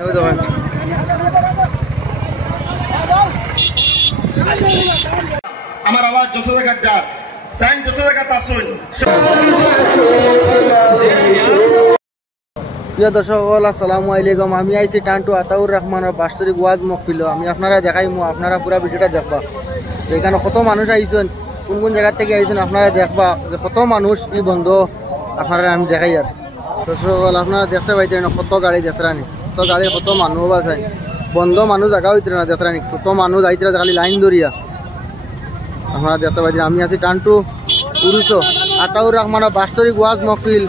আমার আওয়াজ যত জায়গা যাক সাইন যত জায়গা আসুন। প্রিয় দর্শক আসসালামু আলাইকুম। আমি আইছি টান্টু আতাউর রহমানের বাৎসরিক ওয়াজ মহফিল। আমি আপনারা দেখাইমু, আপনারা পুরা ভিডিওটা দেখবা। এখানে কত মানুষ আইছেন, কোন কোন জায়গা থেকে আইছেন আপনারা দেখবা যে কত মানুষ এই বন্ধ আপনারা আমি দেখাই। আর দর্শক আপনারা দেখতে পাইতেন কত গাড়ি দেখরানি, কত গাড়ি কত মানুষ আছে, বন্ধ মানুষ জায়গা হইতে না দেখরানি, কত মানুষ আইতে খালি লাইন ধরিয়া আপনারা দেখতে পাইতেন। আমি আছি টান্টু উরুসো আতাউর রহমানের বাৎসরিক ওয়াজ মহফিল।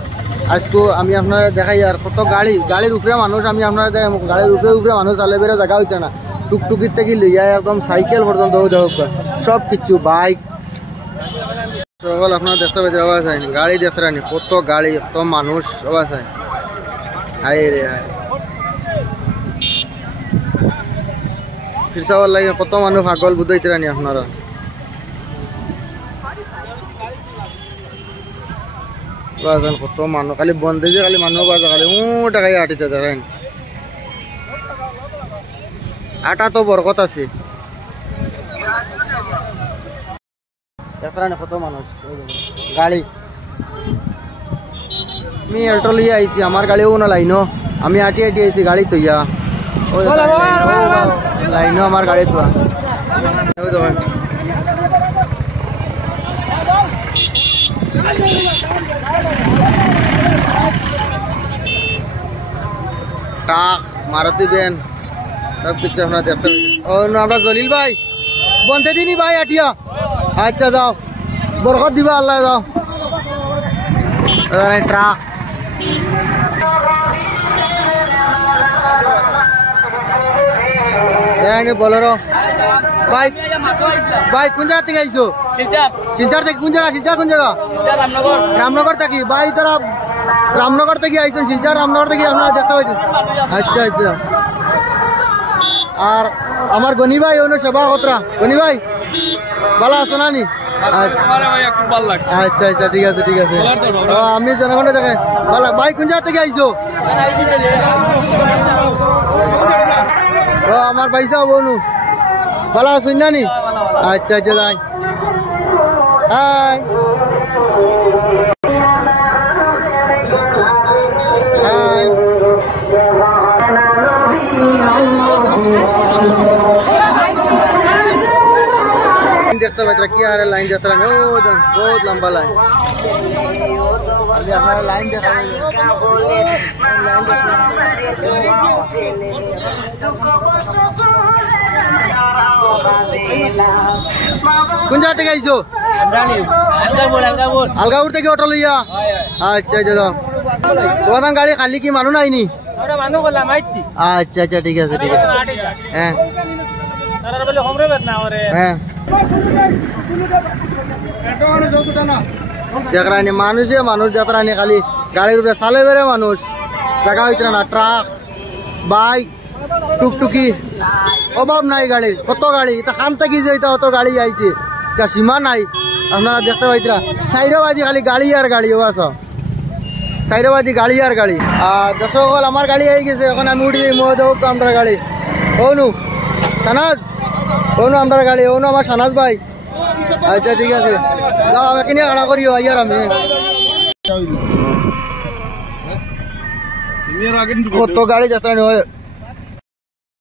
আজকে আমি আপনারা দেখাই আর কত গাড়ির উপরে মানুষ, আমি আপনারা দেখাই গাড়ির উপরে মানুষ চালে বেড়ে জায়গা হইতে না, টুকটুকির থেকে লইয়া একদম সাইকেল পর্যন্ত সব কিছু বাইক সকল আপনারা দেখতে পাচ্ছেন। আওয়াজ হয় গাড়ি দেখতে রানি, কত গাড়ি কত মানুষ আওয়াজ হয়। হাই রে হাই ফিরসাওয়ার লাগে কত মানুষ পাগল বুঝাইতে রানি আপনারা। কত মানুষ খালি বন্ধে যে খালি মানুষ বাজা খালি টাকাই আটিতে দেখেন। আটা তো বরকত আছে দেখেন কত মানুষ গাড়ি। আমি এল্টো লিয়ে আইছি, আমার গাড়িও না লাইনো, আমি আটি আইছি গাড়ি তৈয়া লাইনো আমার গাড়ি তো দেখেন। ট্রাক মারুতি ভ্যান সব কিছু আপনারা দেখতে পাচ্ছেন। আমরা জলিল ভাই বন্ধে দিনি ভাই আটিয়া। আচ্ছা যাও বরকত দিবা আল্লাহ যাও। ট্রাক বলেরো বাইক। বাইক কোন জায়গা থেকে আইছো? শিলচর থেকে। কোন জায়গা? শিলচর কোন জায়গা? রামনগর থেকে। ভাই তারা রামনগর থেকে আইছেন, শিলচর রামনগর থেকে আপনারা দেখতে পাইছেন। আচ্ছা আচ্ছা। আর আমার গনি ভাই অন্য সেবা কতরা। গনি ভাই ভালো আছো না নি? আচ্ছা আচ্ছা ঠিক আছে ঠিক আছে। আমি জনগণের দেখে ভালো। ভাই কোন জায়গা থেকে আইছো? আমার পয়সা বনু ভালো আছেন না নি? আচ্ছা আচ্ছা যাই। হাই হাই দেখতে পাচ্ছ কি হারে লাইন দেখতে বহুত লম্বা লাইন। আপনারা লাইন দেখা কোন জায়গা থেকে আইছো? আলগাপুর থেকে অটো লইয়া। আচ্ছা আচ্ছা যাও। তোমার গাড়ি খালি কি মানুষ নাইনি? আচ্ছা আচ্ছা ঠিক আছে ঠিক আছে। হ্যাঁ হ্যাঁ দেখরানি মানুষে মানুষ যাত্রানি খালি গাড়ির উপরে চালে বেড়ে মানুষ জায়গা হইতে না। ট্রাক বাইক টুকটুকি অভাব নাই গাড়ির, কত গাড়ি এটা খান থাকি যে এটা অত গাড়ি আইছে এটা সীমা নাই। আপনারা দেখতে পাইতরা সাইরাবাদী খালি গাড়ি আর গাড়ি আস সাইরাবাদী গাড়ি আর গাড়ি। আর দর্শক আমার গাড়ি হয়ে গেছে, এখন আমি উঠি যাই মোহ দেব আমরা গাড়ি। ওনু সানাজ ওনু আমরা গাড়ি, ওনু আমার সানাজ ভাই। আচ্ছা ঠিক আছে যাও, আমি কিনে খাড়া করিও আইয়ার আমি। কত গাড়ি যাত্রা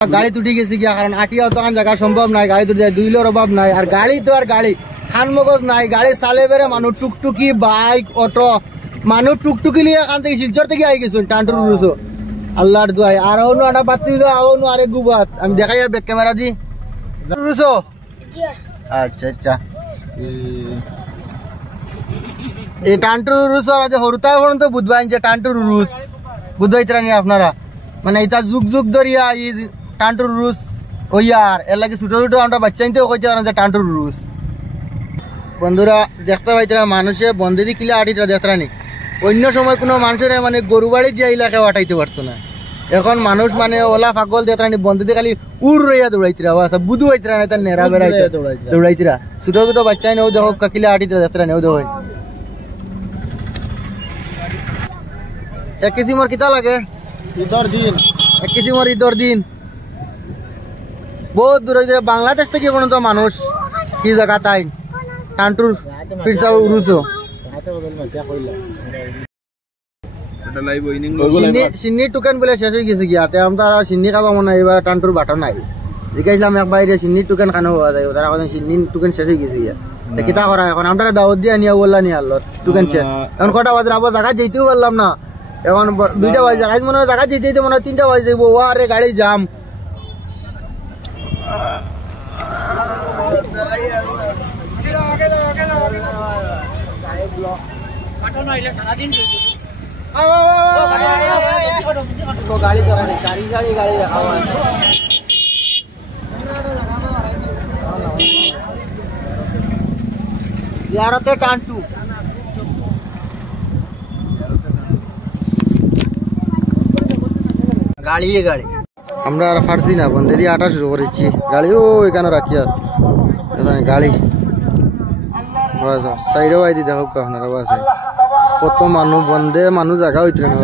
গাড়ি তুটি গেছি গিয়া, কারণ আটিয়া তখন জায়গা সম্ভব নাই, গাড়ি তুটি যায় দুইলোর অভাব নাই। আর গাড়ি তো আর গাড়ি খান মগজ নাই, গাড়ি চালে বেড়ে মানুষ টুকটুকি বাইক অটো মানুষ টুকটুকি লিয়ে এখান থেকে শিলচর থেকে আই গেছুন টান্টুর রুসো আল্লাহর দোয়াই। আর অন্য একটা বাতি অন্য আরেক গুবাত আমি দেখাই ব্যাক ক্যামেরা দি রুসো। আচ্ছা আচ্ছা এই টান্টুর রুস হরুতা পর্যন্ত বুধবাই যে টান্টুর রুস বুধবাইতরানি আপনারা মানে এটা যুগ যুগ ধরিয়া এই টান্টুর রুস ওইয়ার এর লাগে ছোট ছোট আমরা বাচ্চা নিতেও কইতে পারেন যে টান্টুর রুস। বন্ধুরা দেখতে পাইতরা মানুষে বন্ধে দি কিলা আটিটা দেখরানি, অন্য সময় কোনো মানুষের মানে গরু বাড়ি দিয়া এলাকায় আটাইতে পারতো না। এখন মানুষ মানে ওলা পাগল দেখরানি বন্ধে দিয়ে খালি উড় রইয়া দৌড়াইতরা বুধু হইতরা না তার নেড়া বেড়াইতে দৌড়াইতরা। ছোট ছোট বাচ্চা নেও দেখো কিলা আটিটা দেখরানি ও দেখো। 1 কেজি মোর কিতা লাগে? 2 দিন এক কিসিমের ঈদের দিন বহুত দূরে দূরে বাংলাদেশ থেকে পর্যন্ত মানুষ কি জায়গা তাই টান্টুর ফিরসা উরুসো সিন্নি টুকেন বলে শেষ হয়ে গেছে গিয়া আমরা সিন্নি খাবো মনে হয় এবার টান্টুর বাটা নাই জিজ্ঞাসলাম এক বাইরে সিন্নি টুকেন খানো পাওয়া যায় তারা এখন সিন্নি টুকেন শেষ হয়ে গেছে গিয়া কিতা করা এখন আমরা দাওয়াত দিয়ে নিয়ে বললা নিয়ে আল্লাহ টুকেন শেষ এখন কটা বাজে আবার জায়গা যেতেও পারলাম না এখন 2টা বাজে জায়গায় মনে হয় জায়গা যেতে যেতে মনে হয় 3টা বাজে যাবো ও আরে গাড়ি জাম গাড়ি করা নেই সারি সারি গাড়ি দেখা জিয়ারতে টান্টু গাড়ি গাড়ি আমরা আর ফারছি না বন্ধে দিয়ে আটা শুরু করেছি গাড়িও এখানে রাখিয়া গাড়ি সাইডে বাইদি দেখো আপনারা বাস কত মানুষ বন্ধে মানুষ জায়গা হইতে না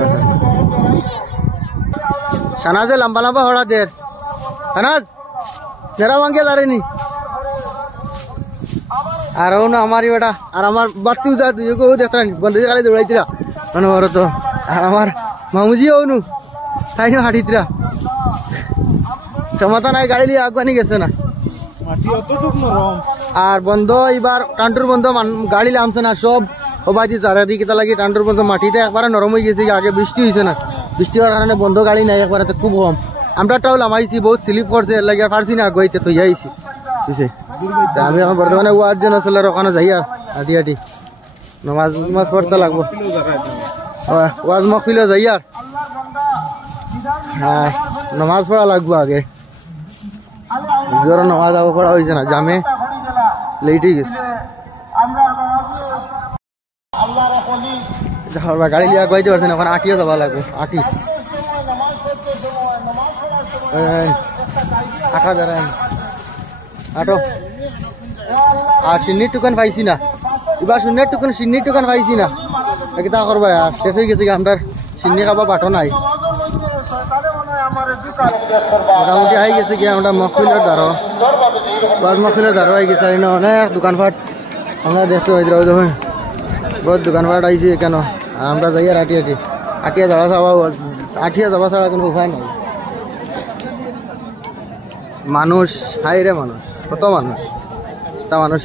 সানাজে লম্বা লম্বা হড়া দের সানাজ নেরা ভাঙ্গে দাঁড়ায়নি আর না আমারই বেটা আর আমার বাতিও যা তুই দেখতেন বন্ধে গাড়ি দৌড়াইতিরা মানে ওর তো আর আমার মামুজি ওনু তাই না হাঁটিতরা ক্ষমতা নাই গাড়ি নিয়ে আগুয়ানি গেছে না আর বন্ধ এবার টান্টুর বন্ধ গাড়ি নামছে না সব ও বাজি চারাদিকে লাগি টান্টুর বন্ধ মাটিতে একবারে নরম হয়ে গেছে আগে বৃষ্টি হয়েছে না বৃষ্টি হওয়ার কারণে বন্ধ গাড়ি নাই একবারে খুব কম আমরাটাও লামাইছি বহুত স্লিপ করছে এর লাগে পারছি না আগুয়াইতে তো যাইছি বুঝছে আমি এখন বর্তমানে ওয়াজ যেন আসলে ওখানে যাই আর হাঁটি হাঁটি নমাজ নমাজ পড়তে লাগবো ওয়াজ মকফিলে যাই আর হ্যাঁ নমাজ পড়া লাগবো আগে জোর নমাজ আবো পড়া হয়েছে না জামে লেট হয়ে গেছে গাড়ি লিয়া গাইতে পারছে না এখন আটিয়া যাওয়া লাগবে আটি আটা দাঁড়ায় আটো আর সিন্নির টুকান পাইছি না এবার শূন্যের টুকান সিন্নির টুকান পাইছি না তা করবা আর শেষ হয়ে গেছে আমরা সিন্নি খাবা বাটো নাই মোটামুটি আই গেছে কি আমরা মকফিলের দ্বারা বাজ মকফিলের দ্বারা আই গেছে আর অনেক দোকানপাট আমরা দেখতে পাই বহুত দোকানপাট আইছি কেন আমরা যাই আর আটিয়া যাওয়া ছাড়া কোনো উপায় নাই মানুষ হাই রে মানুষ কত মানুষ তা মানুষ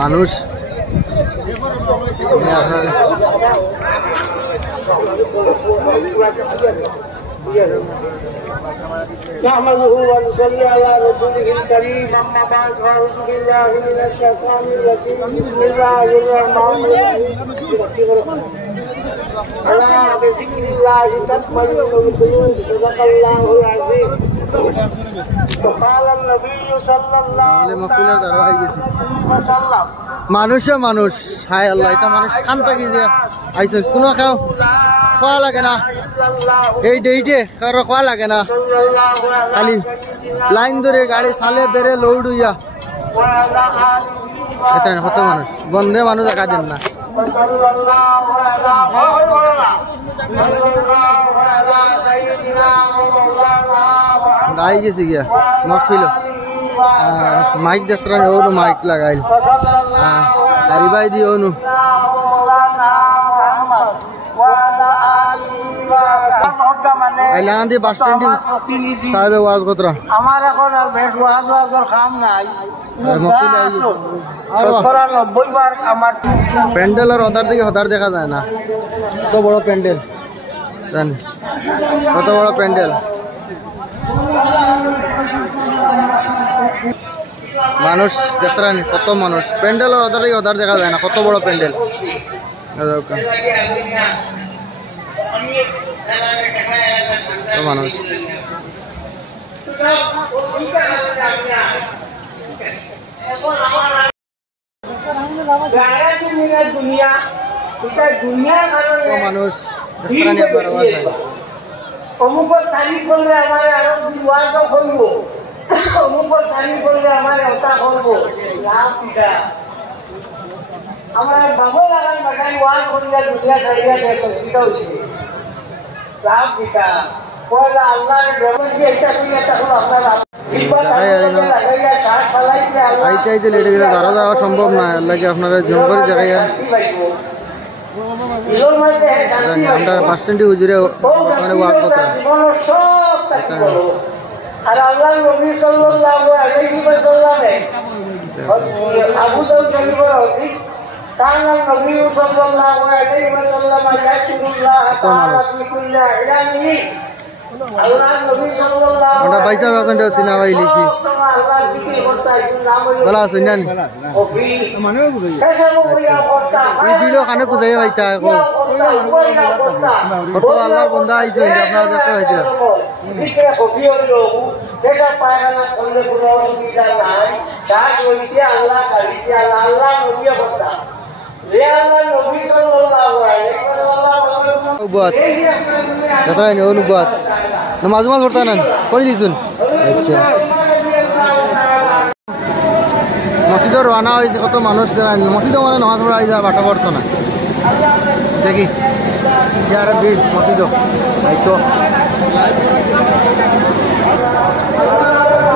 মানুষ نحمده ونصلي على رسوله الكريم أما بعد فأعوذ بالله من الشيطان الرجيم بسم الله الرحمن الرحيم ألا بذكر الله تطمئن القلوب صدق الله العظيم وقال النبي صلى الله عليه وسلم মানুষ মানুষ হায় আল্লাহ এটা মানুষ খান থাকি যে আইসো কোনো খাও খাওয়া লাগে না এই ডেইটে কারো খাওয়া লাগে না খালি লাইন ধরে গাড়ি সালে বেড়ে লোড হইয়া এটা কত মানুষ বন্ধে মানুষ একা দেন না গাই গেছে গিয়া মকফিল মাইক দেখতে ওনো মাইক লাগাইল হারিবাই দি ওনো আইলান্দি বাস স্ট্যান্ড সাহেবে ওয়াজ কতরা আমার এখন আর বেশ ওয়াজের কাম নাই প্যান্ডেলের হদার থেকে হদার দেখা যায় না কত বড় প্যান্ডেল কত বড় প্যান্ডেল মানুষ দেখতেন কত মানুষ প্যান্ডেলের হদার থেকে হদার দেখা যায় না কত বড় প্যান্ডেল মানুষ মানুষ অমুকর তারিখ করলে আমার আরো ওয়াজও করব অমুকর তারিখ করলে আমার ওটা করবো আমার বাবু লাগান বাটাই ওয়ান করিয়া দুনিয়া ছাড়িয়া গেছে সেটা হচ্ছে লাভ কিটা পয়লা আল্লাহর ডবল দিয়ে একটা করিয়া তখন আপনারা আইতে আইতে লেটে গেলে ধরা যাওয়া সম্ভব না লাগে আপনারা জম করে দেখাইয়া আমরা বাস স্ট্যান্ডে হুজুরে ওখানে ওয়াক করতে আর আল্লাহ নবী সাল্লাল্লাহু আলাইহি ওয়াসাল্লাম আবু দাউদ শরীফের হাদিস কানা নবী সাল্লাল্লাহু আলাইহি ওয়াসাল্লাম ইয়াশকুরুল্লাহ তাআলা ফি কুল্লি আহয়ানিহি আল্লাহ নবী সাল্লাল্লাহু আমরা পয়সা বাজান দাও সিনা ভাই লিছি আল্লাহ জিকির করতে নাম বলা শুনেন মানে এই ভিডিও কানে কুজাই ভাইতা কো কত আল্লাহর বান্দা আইছে আপনারা দেখতে পাইছেন জিকির কবি হলো এটা পায়খানা করলে কোনো অসুবিধা নাই কাজ হইতে আল্লাহ ছাড়িতে আল্লাহ নবী করতা যে আল্লাহ নবী সাল্লাল্লাহু আলাইহি ওয়াসাল্লাম বুয়াত দাদা নে অনুবাদ নামাজ মাজ পড়তা না কই লিছুন আচ্ছা মসজিদে রওনা হইছে কত মানুষ জানেন মসজিদে মানে নামাজ পড়া আইজা বাটা পড়তো না দেখি ইয়ার বিল মসজিদ আইতো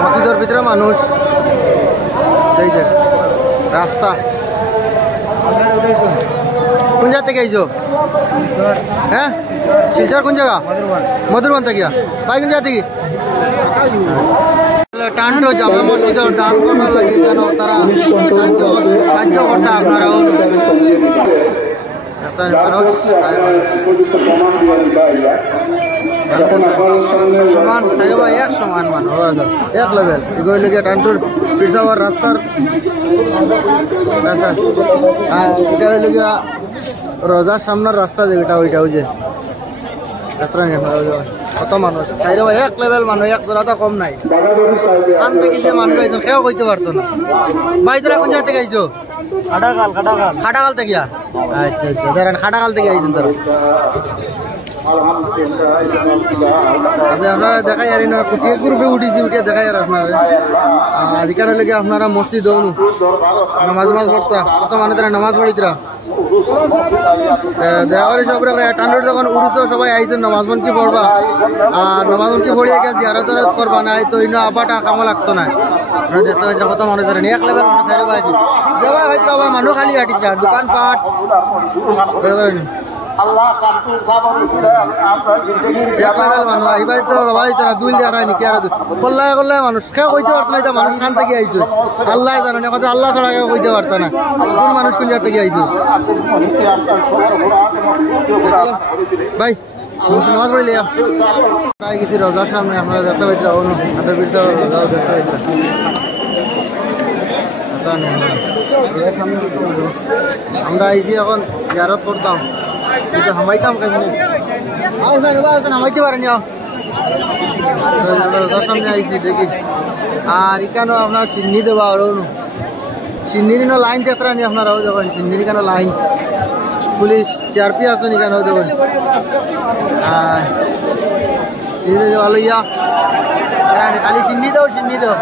মসজিদের ভিতরে মানুষ দেখছেন রাস্তা কোন জায়গা থেকে আইছো হ্যাঁ শিলচর কোন জায়গা মধুরবন থেকে তাই কোন জায়গা থেকে টান্টো জামা মসজিদের দান করার লাগে কেন তারা সাহায্য করতে আপনারা সমান সাইবা এক সমান মানুষ এক লেভেল এগুলো লেগে টান্টুর পিরসাওয়ার রাস্তার এটা হইল গিয়া রোজার সামনের রাস্তা যেটা ওইটা ওই যে যাত্রা নিয়ে কত মানুষ সাইবা এক লেভেল মানুষ এক জোড়াটা কম নাই আন থেকে যে মানুষ আইছেন কেউ কইতে পারতো না বাইদরা কোন জায়গা থেকে আইছো খাটাকাল থেকে আচ্ছা আচ্ছা ধরেন খাটাকাল থেকে আইছেন তারা আপনারা দেখাই আর না কুটিয়ে গ্রুপে উঠেছি উঠিয়ে দেখাই আর আপনারা আর এখানে লেগে আপনারা মসজিদ নামাজ নামাজ পড়তা কত মানে তারা নামাজ পড়িতরা দেখা করে সব ঠান্ডার যখন উড়ুছো সবাই আইছেন নামাজ মন কি পড়বা আর নামাজ মন কি পড়িয়ে গেছে জিয়ারত করবা নাই তো ইনো আবাটা কামো লাগতো না আপনারা দেখতে পাইছেন কত মানুষ জানেন এক লেভেল মানুষ আরে ভাই যাবা হয়তো মানুষ খালি হাঁটিছে দোকান পাট মানুষ কে কইতে পারতো না এটা মানুষ খান থেকে আইছো আল্লাহ জানেন আল্লাহ ছাড়া কেউ কইতে পারতো না কোন মানুষ কোন জায়গা থেকে আইছো ভাই নামাজ পড়িলে গেছি রোজার সামনে আপনারা দেখতে পাইছিলাম রোজাও দেখতে পাইছিলাম আমরা আইছি এখন জিয়ারত করতাম কিন্তু হামাইতাম কেমনি হামাইতে পারেনি রোজার সামনে আইছি দেখি আর এখানেও আপনার সিন্নি দেবা আর সিন্নির লাইন যাত্রা নি আপনারাও দেখেন সিন্নির কেন লাইন পুলিশ সিআরপি আছেন এখানেও দেখুন আর সিন্নি দেওয়া লইয়া খালি সিন্নি দাও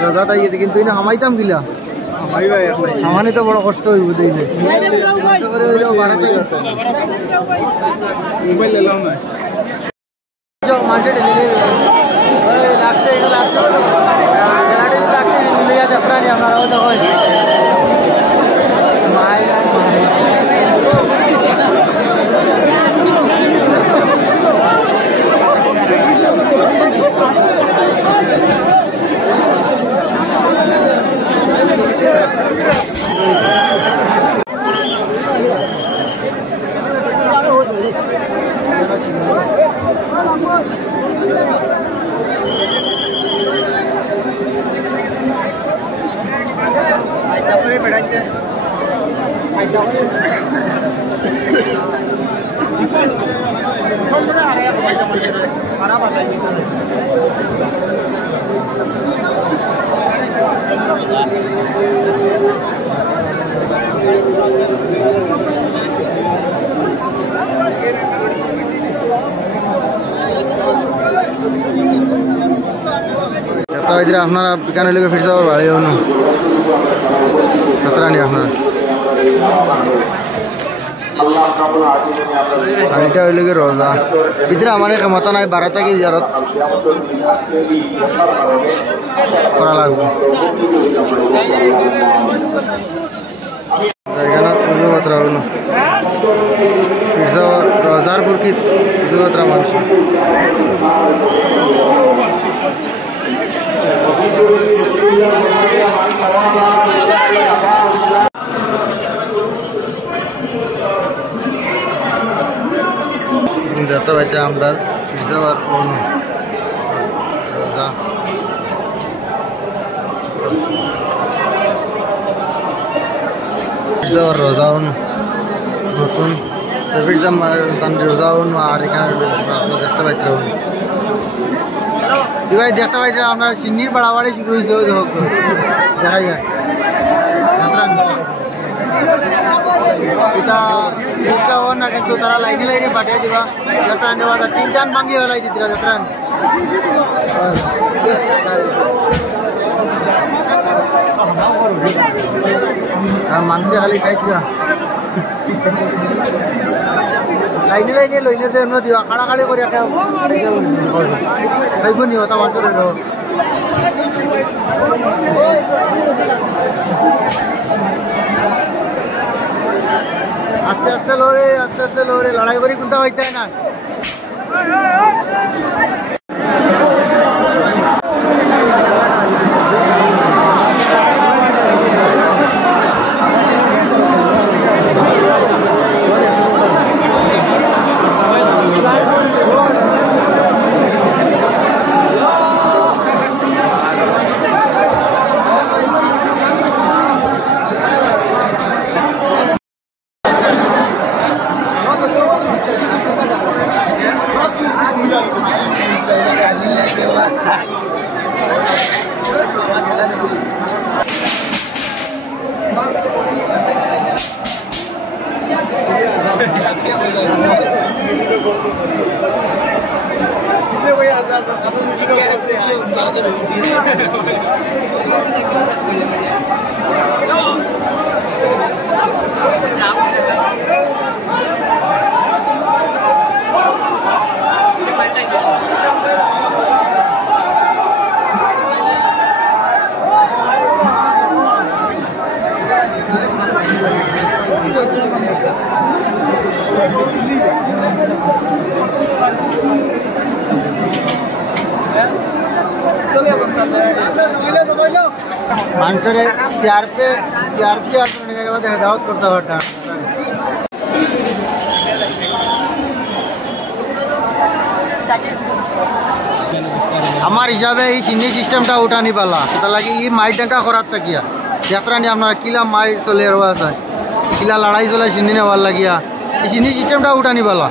রোজা তাই কিন্তু হামাইতাম গিলা আমারই তো বড় কষ্ট হইব দেখে মার্কেট লাগছে যাত্রা নিয়ে আপনারাও দেখেন বাইরে আপনারা বিকানের লোকে ফিরছে আবার ভালো হনো কতটা নিয়ে আপনারা আর এটা হইল কি রোজা ভিতরে আমার ক্ষমতা নাই 12 থেকে জিয়ারত করা লাগবে এখানে উজুবাত্রা হইল ফিরছে রোজার পুরকি উজুবাত্রা মানুষ যত বাইতে আমরা ফিরসাবার অনু রোজা ফিরসাবার রোজা অনু নতুন ফিরসাম রোজা অনু আর এখানে দেখতে পাইতে অনু ভাই দেখতে পাইছে আপনার সিন্নির বাড়াবাড়ি শুরু হয়েছে ওই দেখাই যায় এটা ওর না কিন্তু তারা লাইনে লাইনে পাঠিয়ে দিবা যাত্রা নেওয়া 3 টান ভাঙি হলাই দিতে যাত্রা আর মানুষে খালি খাইছিলা লাইনে লাইনে লইনে এমন দিবা খাড়াখাড়ি করে খাইব নি ওটা মানুষের আস্তে আস্তে লড়ে লড়াই করি কোনটা হইতে না মানুষের সিআরপি আর হেদায়ত করতে পারত আমার হিসাবে এই সিন্নি সিস্টেমটা উঠানি পালা সেটা লাগে এই মাই টাকা করার থাকিয়া যাত্রা নিয়ে আপনারা কিলা মাই চলে আছে কিলা লড়াই চলে সিন্নি নেওয়ার লাগিয়া এই সিন্নি সিস্টেমটা উঠানি পালা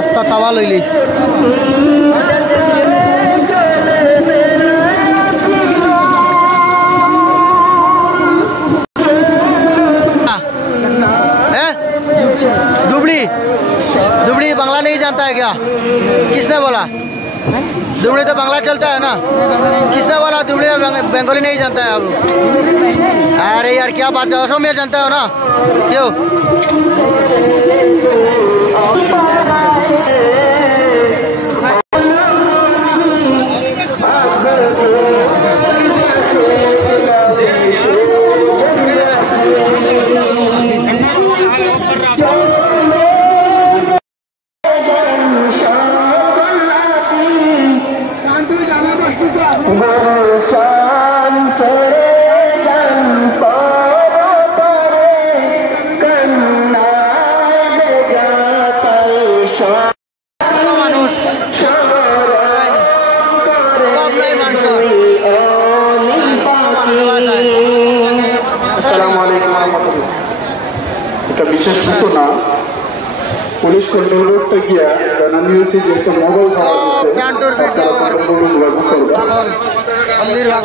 আস্তা তাওয়া লইলিস दुबड़ी बांग्ला नहीं जानता है क्या? किसने बोला? दुबड़ी तो बांग्ला चलता है ना, किसने बोला दुबड़ी बंगाली नहीं जानता है आप लोग? अरे यार क्या बात कर, असमिया जानता हो ना, क्यों? পুলিশ কন্ট্রোল রুম থেকে জানানি হয়েছে যে একটা মোবাইল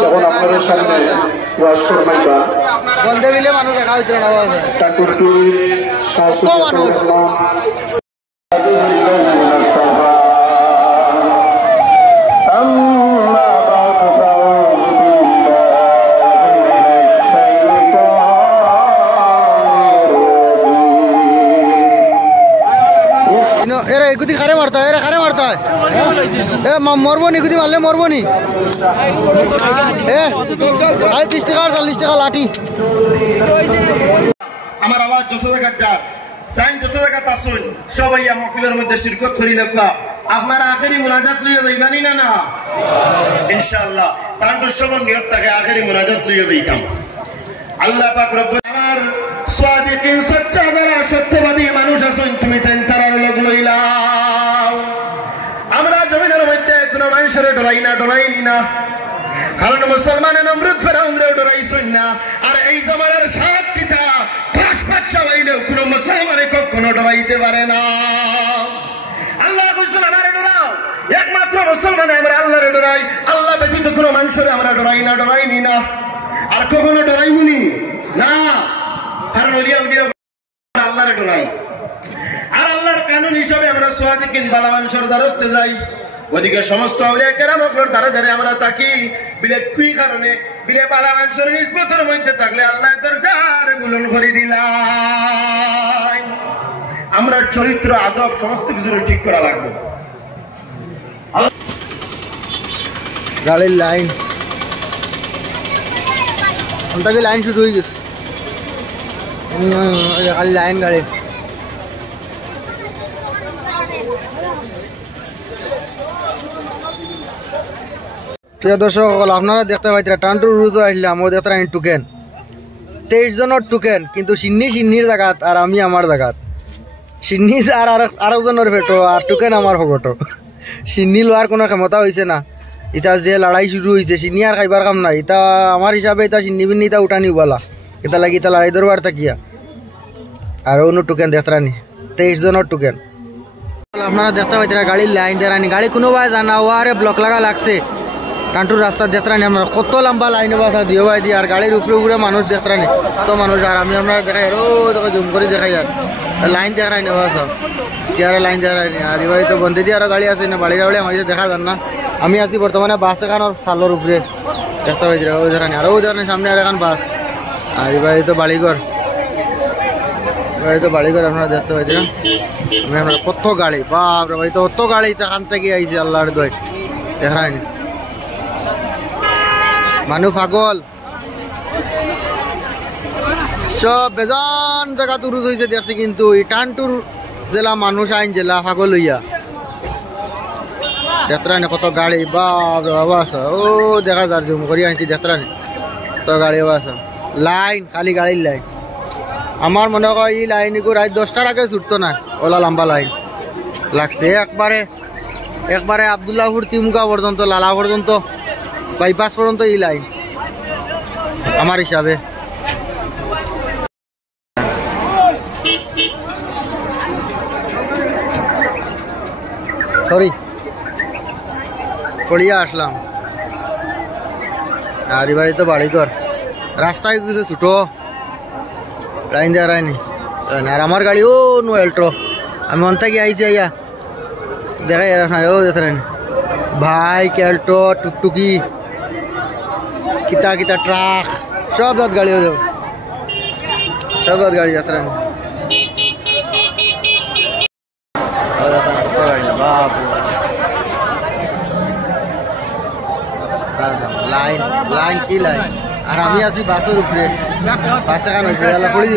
তখন আপনাদের সামনে ওয়াজ ফরমাইবা বন্ধে মিলে মানুষ দেখা হইছিল না টাকুরটি মানুষ এরা এগুতি খারে মারতা এরা খারে মারতা এ মরবো নি এগুতি মারলে মরবো নি এ 30 টাকা 40 টাকা লাঠি আমার আওয়াজ যত জায়গা যাক সাইন যত জায়গা তাসুন সবাই মাহফিলের মধ্যে শিরকত করি লাগবা আপনারা আখেরি মুনাজাত লইয়া যাইবানি না না ইনশাআল্লাহ তান্ডু সব নিয়ত থাকে আখেরি মুনাজাত লইয়া যাইতাম আল্লাহ পাক রব্বুল আমার সাদিকিন সচ্চা যারা সত্যবাদী মানুষ আছেন তুমি তারার লোক লইলাও আমরা জমিনের মধ্যে কোনো মানুষের ডরাইনি না কারণ মুসলমানের নমরুদ ফেরাউনরে ডরাইছেন না আর এই জমানার সাত পিতা পাঁচ বাদশা হইলেও কোনো মুসলমানে কখনো ডরাইতে পারে না আল্লাহ কইছেন আমারে ডরাও একমাত্র মুসলমানে আমরা আল্লাহরে ডরাই আল্লাহ ব্যতীত কোনো মানুষের আমরা ডরাইনি না আর কখনো ডরাইবনি না কারণ ওলিয়া আল্লাহরে ডরাই আর আল্লাহর কানুন হিসাবে আমরা সাদিকিন বালা মানুষের দ্বারস্থে যাই ওদিকে সমস্ত আউলিয়া কেরামগুলোর ধারে ধারে আমরা থাকি বিলে কি কারণে বিলে বালা মানুষের নিসবতের মধ্যে থাকলে আল্লাহ দরজারে বুলন করে দিলাই আমরা চরিত্র আদব সমস্ত কিছু ঠিক করা লাগবে গাড়ির লাইন ওটাকে লাইন শুরু হয়ে গেছে খালি লাইন গাড়ি প্রিয় দর্শক আপনারা দেখতে পাইতেন টান্টুর রুজও আসলাম ও দেখতে টুকেন 23 জনের টুকেন কিন্তু সিন্নির জায়গাত আর আমি আমার জায়গাত সিন্নি আর আরেকজনের ফেটো আর টুকেন আমার ফটো সিন্নি লোয়ার কোনো ক্ষমতা হয়েছে না এটা যে লড়াই শুরু হয়েছে সিন্নি আর খাইবার কাম নাই এটা আমার হিসাবে এটা সিন্নি বিন্নি এটা উঠানি বলা এটা লাগি এটা লড়াই দরবার থাকিয়া আর অন্য টুকেন দেখতানি 23 জনের টুকেন আপনারা দেখতে পাইতেন গাড়ির লাইন দেরানি গাড়ি কোনোবাই জানা ওয়ারে ব্লক লাগা লাগছে টান্টুর রাস্তা দেখতানি আমরা কত লম্বা লাইনে বাসা দিও ভাই দিয়ে আর গাড়ির উপরে মানুষ দেখতানি কত মানুষ আর আমি আমরা দেখাই আর ও দেখো জুম করে দেখাই আর লাইন দেখাই না বাসা কি আর লাইন দেখাই আর এবার তো বন্ধে দিয়ে আরো গাড়ি আছে না বাড়ি গাড়ি আমার দেখা যান না আমি আছি বর্তমানে বাস এখানোর সালোর উপরে দেখতে পাইছি ও দেখানি আর ও দেখানি সামনে আর এখন বাস আর এবার তো বাড়িঘর বাড়িঘর আপনারা দেখতে পাইছি না আমি আপনার কত গাড়ি বাপরে ভাই তো অত গাড়ি এখান থেকে আইছে আল্লাহর দয় দেখাই না মানুষ পাগল সব বেজান জায়গা উরুজ হয়েছে দেখছি কিন্তু এই টানটুর জেলা মানুষ আইন জেলা পাগল হইয়া দেখতানি কত গাড়ি বাবা আছে ও দেখা যার জুম করি আনছি দেখতানি কত গাড়ি আছে লাইন খালি গাড়ির লাইন আমার মনে হয় এই লাইন রাত 10টার আগে ছুটতো না ওলা লম্বা লাইন লাগছে একবারে আবদুল্লাহপুর তিমুকা পর্যন্ত লালা পর্যন্ত বাইপাস পর্যন্ত এই লাইন আমার হিসাবে সরি পড়িয়া আসলাম আর ভাই তো বাড়ি কর রাস্তায় কিছু ছুটো লাইন দেওয়া রায়নি আর আমার গাড়ি ও নো এল্ট্রো আমি অন থেকে আইছি আইয়া দেখাই ও দেখেন বাইক এল্টো টুকটুকি কিতা ট্রাক সব জাত গাড়ি হয়ে সব জাত গাড়ি যাত্রা বাপ লাইন লাইন কি লাইন আর আমি আছি বাসের উপরে বাস এখান পড়ে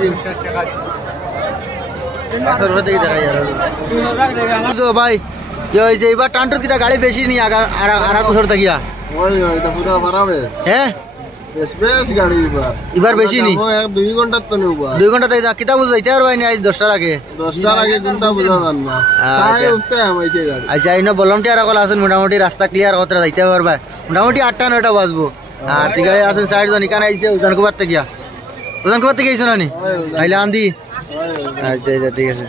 দিম বাসের উপরে থেকে দেখাই আর ভাই কি হয়েছে এবার টান্টুর কিতা গাড়ি বেশি নি আর বছর থাকিয়া হ্যাঁ এবার বেশি নি 2 ঘন্টা তো নেব 2 ঘন্টা তাই কিতা বুঝ যাইতে আর ভাই আজ 10টার আগে চিন্তা বুঝা জান না তাই উঠতে আমাইছে গাড়ি আচ্ছা ইনো ভলান্টিয়ার কল আছেন মোটামুটি রাস্তা ক্লিয়ার করতে যাইতে পারবা মোটামুটি 8টা 9টা বাজবো আর ঠিক আছে আছেন 60 জন এখানে আইছে ওজন কুবার থেকে আইছো না নি আইলে আন্দি আচ্ছা আচ্ছা ঠিক আছে।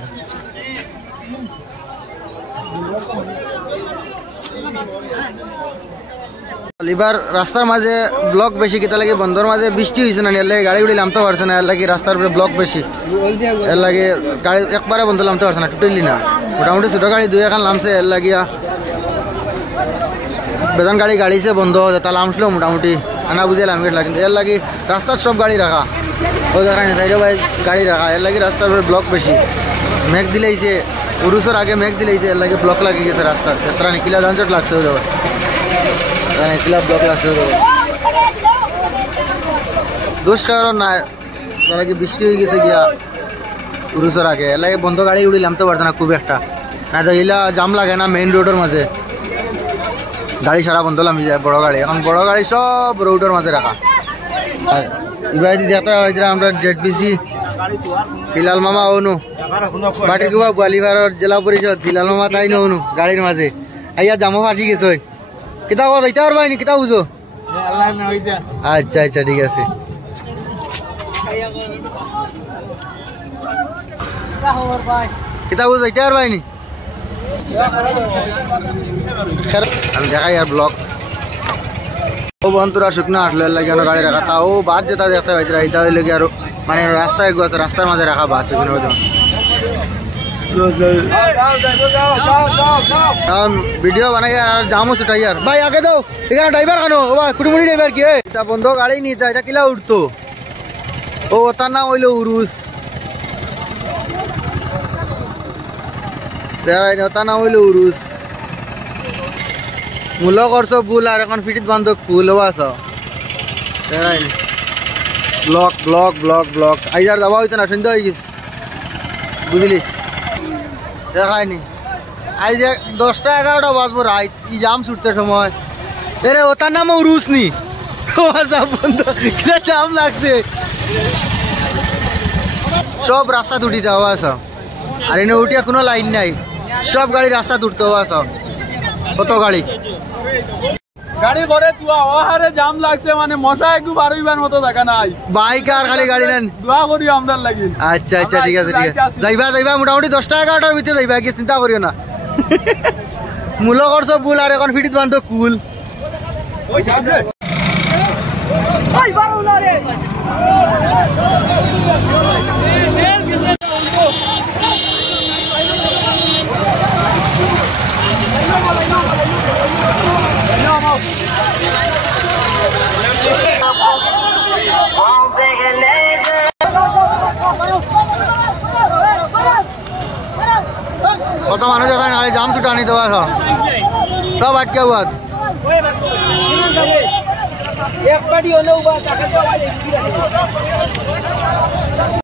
এবার রাস্তার মাঝে ব্লক বেশি, কেতা লাগে বন্ধর মাঝে বৃষ্টি হয়েছে না, এর লাগে গাড়ি উড়ি নামতে পারছে না, এর লাগে রাস্তার উপরে ব্লক বেশি, এর লাগে গাড়ি একবারে বন্ধ নামতে পারছে না, টোটালি না। মোটামুটি ছোটো গাড়ি দুই এখন নামছে, এর লাগিয়া বেতন গাড়ি গাড়িছে বন্ধ তা নামছিল মোটামুটি আনা বুঝে লাম গেল, কিন্তু এর লাগে রাস্তার সব গাড়ি রাখা, ওই কারণে সাইডে ভাই গাড়ি রাখা, এর লাগে রাস্তার উপরে ব্লক বেশি। মেঘ দিলাইছে, উরুসের আগে মেঘ দিলাইছে, এর লাগে ব্লক লাগিয়ে গেছে রাস্তার, এতটা নিকিলা যানজট লাগছে ওই যাবে, নিকিলা ব্লক লাগছে ওই যাবে। দোষ কারণ না, এর লাগে বৃষ্টি হয়ে গেছে গিয়া উরুসের আগে, এর লাগে বন্ধ গাড়ি উড়ি নামতে পারছে না খুব একটা, না তো এলা জাম লাগে না মেইন রোডের মাঝে, গাড়ি সারা বন্ধ নামি যায় বড় গাড়ি, এখন বড় গাড়ি সব রোডের মাঝে রাখা। আর এবার যদি যাত্রা হয়েছিল আমরা জেডপিসি হিলাল মামা অনু বাটির কুবা গোয়ালিপাড়ার জেলা পরিষদ হিলাল মামা তাই নু গাড়ির মাঝে আইয়া জামো ফাঁসি গেছে, কিতা যাইতে পারবাইনি, কিতা বুঝো? আচ্ছা আচ্ছা ঠিক আছে। কিতা বুঝো যাইতে পারবাইনি, আমি দেখাই আর ব্লক ও বন্ধুরা শুকনো আসলে লাগে গাড়ি রাখা, তাও বাস যেটা দেখতে পাইছে এটা হইলে কি আর মানে রাস্তায় আছে, রাস্তার মাঝে রাখা বাস এখানে ভিডিও বানাই আর জামও ছুটাই আর ভাই আগে দাও, এখানে ড্রাইভার কেন ও ভাই কুটুমুড়ি ড্রাইভার কি এটা বন্ধ গাড়ি নিতে, এটা কিলা উঠতো ও তার নাম হইলো উরুস, তার নাম হইলো উরুস, মূল করছো ভুল আর এখন ফিটিত বান্ধব ফুল আছ ব্লক ব্লক ব্লক ব্লক আইজার যাওয়া হইতো না, সন্ধ্যা হয়ে গেছে বুঝলিস, দেখায়নি আই যে 10টা 11টা বাজবো রাইট, ই জাম ছুটতে সময় এরে ও তার নাম উরুস নি বন্ধু জাম লাগছে, সব রাস্তা তুটি দেওয়া আছে, আর এনে উঠিয়া কোনো লাইন নাই, সব গাড়ি রাস্তা তুটতে আছে, কত গাড়ি গাড়ি ভরে তুয়া ওহারে জাম লাগছে, মানে মশা একটু বারইবার মতো জায়গা নাই, বাইক আর খালি গাড়ি নেন, দোয়া করি আমদার লাগি। আচ্ছা আচ্ছা ঠিক আছে ঠিক আছে, যাইবা যাইবা মোটামুটি 10টা 11টার ভিতরে যাইবা, কি চিন্তা করিও না, মূল করছো ভুল আর এখন ফিটিত বান্ধব কুল। কত মানুষ এখানে নালে জাম ছুটা নিতে পার সব আটকে বাদ এক পাটি হলেও